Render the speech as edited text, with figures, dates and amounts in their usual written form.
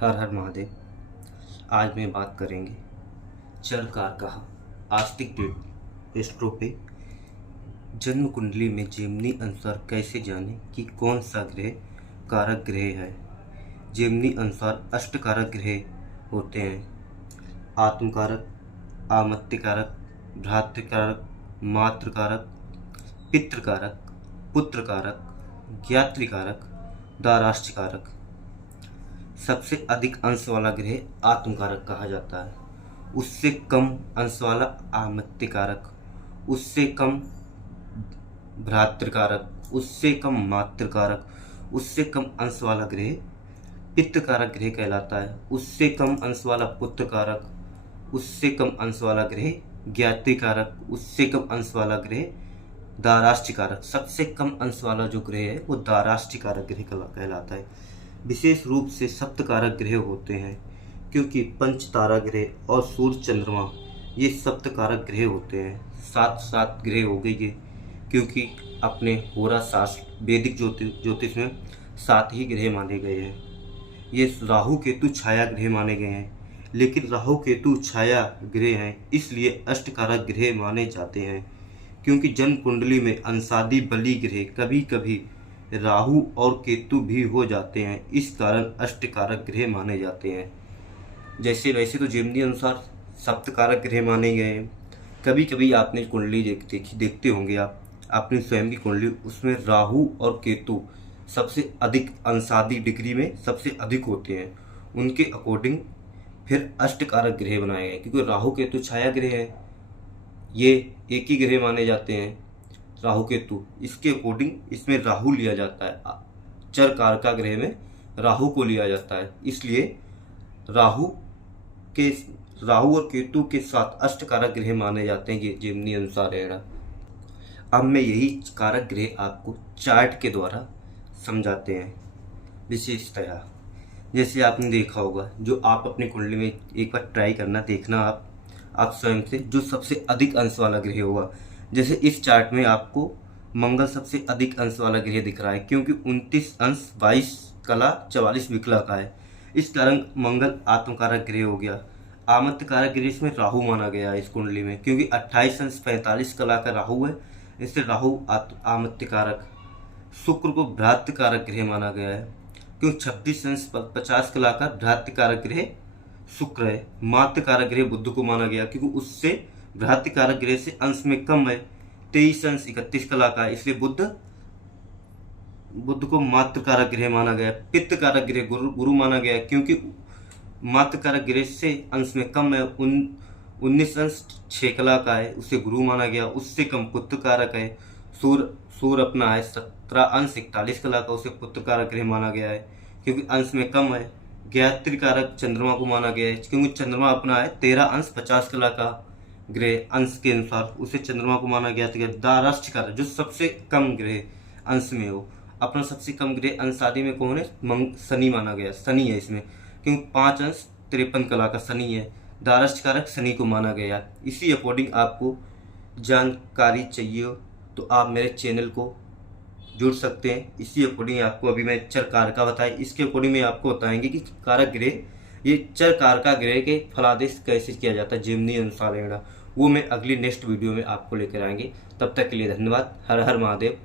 हर हर महादेव। आज मैं बात करेंगे चर कारकहा आस्तिक डेट एस्ट्रो पे। जन्म कुंडली में जेमिनी अनुसार कैसे जाने कि कौन सा ग्रह कारक ग्रह है। जेमिनी अनुसार अष्ट कारक ग्रह होते हैं: आत्म कारक, आमत्य कारक, भ्रातृ कारक, मातृ कारक, पितृ कारक, पुत्र कारक, ज्ञात्री कारक, दाराष्ट्र कारक। सबसे अधिक अंश वाला ग्रह आत्म कारक कहा जाता है, उससे कम अंश वाला आमत्य कारक, उससे कम भ्रातृ कारक, उससे कम मातृ कारक, उससे कम अंश वाला ग्रह पितृ कारक ग्रह कहलाता है, उससे कम अंश वाला पुत्र कारक, उससे कम अंश वाला ग्रह ज्ञाति कारक, उससे कम अंश वाला ग्रह दाराष्ट्र कारक। सबसे कम अंश वाला जो ग्रह है वो दाराष्ट्र कारक ग्रह कहलाता है। विशेष रूप से सप्त कारक ग्रह होते हैं, क्योंकि पंच तारा ग्रह और सूर्य चंद्रमा ये सप्त कारक ग्रह होते हैं। सात सात ग्रह हो गए ये, क्योंकि अपने होरा शास्त्र वैदिक ज्योतिष में 7 ही ग्रह माने गए हैं। ये राहु केतु छाया ग्रह माने गए हैं, लेकिन राहु केतु छाया ग्रह हैं इसलिए अष्टकारक ग्रह माने जाते हैं, क्योंकि जन्म कुंडली में अंशादि बली ग्रह कभी कभी राहु और केतु भी हो जाते हैं, इस कारण अष्टकारक ग्रह माने जाते हैं। वैसे तो जेमिनी अनुसार सप्तकारक ग्रह माने गए हैं। कभी कभी आपने कुंडली देखते होंगे आप अपनी स्वयं की कुंडली, उसमें राहु और केतु सबसे अधिक अंशादि डिग्री में सबसे अधिक होते हैं, उनके अकॉर्डिंग फिर अष्टकारक ग्रह बनाए गए। क्योंकि राहु केतु छाया ग्रह है, ये एक ही ग्रह माने जाते हैं राहु केतु, इसके अकॉर्डिंग इसमें राहु लिया जाता है। चर कारका ग्रह में राहु को लिया जाता है, इसलिए राहु और केतु के साथ अष्टकारक ग्रह माने जाते हैं ये जेमिनी अनुसार है। अब मैं यही कारक ग्रह आपको चार्ट के द्वारा समझाते हैं विशेषतया। जैसे आपने देखा होगा, जो आप अपनी कुंडली में एक बार ट्राई करना, देखना आप स्वयं से जो सबसे अधिक अंश वाला ग्रह होगा। जैसे इस चार्ट में आपको मंगल सबसे अधिक अंश वाला ग्रह दिख रहा है, क्योंकि 29 अंश 22 कला 44 विकला का है, इस कारण मंगल आत्मकारक ग्रह हो गया। आमत्य कारक ग्रह में राहु माना गया है इस कुंडली में, क्योंकि 28 अंश 45 कला का राहु है, इससे राहु आमत्य कारक। शुक्र को भ्रातृ कारक ग्रह माना गया है, क्योंकि 26 अंश 50 कला का भ्रातृ कारक ग्रह शुक्र है। मातृ कारक ग्रह बुध को माना गया, क्योंकि उससे भ्रातृ कारक ग्रह से अंश में कम है, 23 अंश 31 कला का है, इसलिए बुध को मातृ कारक ग्रह माना गया। पित्त कारक ग्रह गुरु माना गया, क्योंकि मातृ कारक ग्रह से अंश में कम है, 19 अंश 6 कला का है, उसे गुरु माना गया। उससे कम पुत्र कारक है। सूर्य अपना है 17 अंश 41 कला का, उसे पुत्र कारक ग्रह माना गया है, क्योंकि अंश में कम है। ज्ञात्री कारक चंद्रमा को माना गया है, क्योंकि चंद्रमा अपना है 13 अंश 50 कला का ग्रह, अंश के अनुसार उसे चंद्रमा को माना गया था। दाराष्ट्र कारक जो सबसे कम ग्रह अंश में हो, अपना सबसे कम ग्रह अंश आदि में कौन है? शनि माना गया, शनि है इसमें, क्योंकि 5 अंश 53 कला का शनि है। दाराष्ट्र कारक शनि को माना गया। इसी अकॉर्डिंग आपको जानकारी चाहिए तो आप मेरे चैनल को जुड़ सकते हैं। इसी अकॉर्डिंग आपको अभी मैं चर कारका बताया, इसके अकॉर्डिंग में आपको बताएंगे कि कारक ग्रह, ये चर कारका ग्रह के फलादेश कैसे किया जाता है जेमिनी अनुसार, वो मैं अगली नेक्स्ट वीडियो में आपको लेकर आएंगे। तब तक के लिए धन्यवाद। हर हर महादेव।